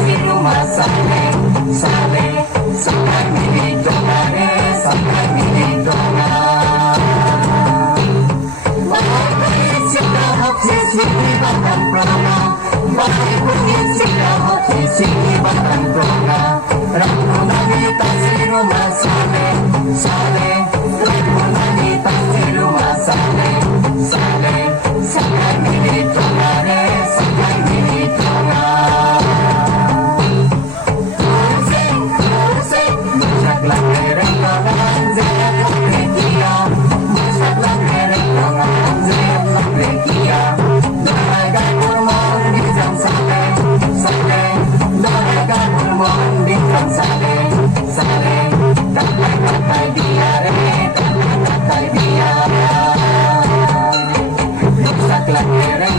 si rumah sale, sale, sampai mini dongane, sampai mini dongan. Baik kunyit sila hati sini bahkan prana, baik kunyit sila hati sini bahkan prana. Rakuna kita si rumah sale, sale, rakuna kita si rumah sale, sale, sampai mini dongane, sampai mini dongan. Kelahiran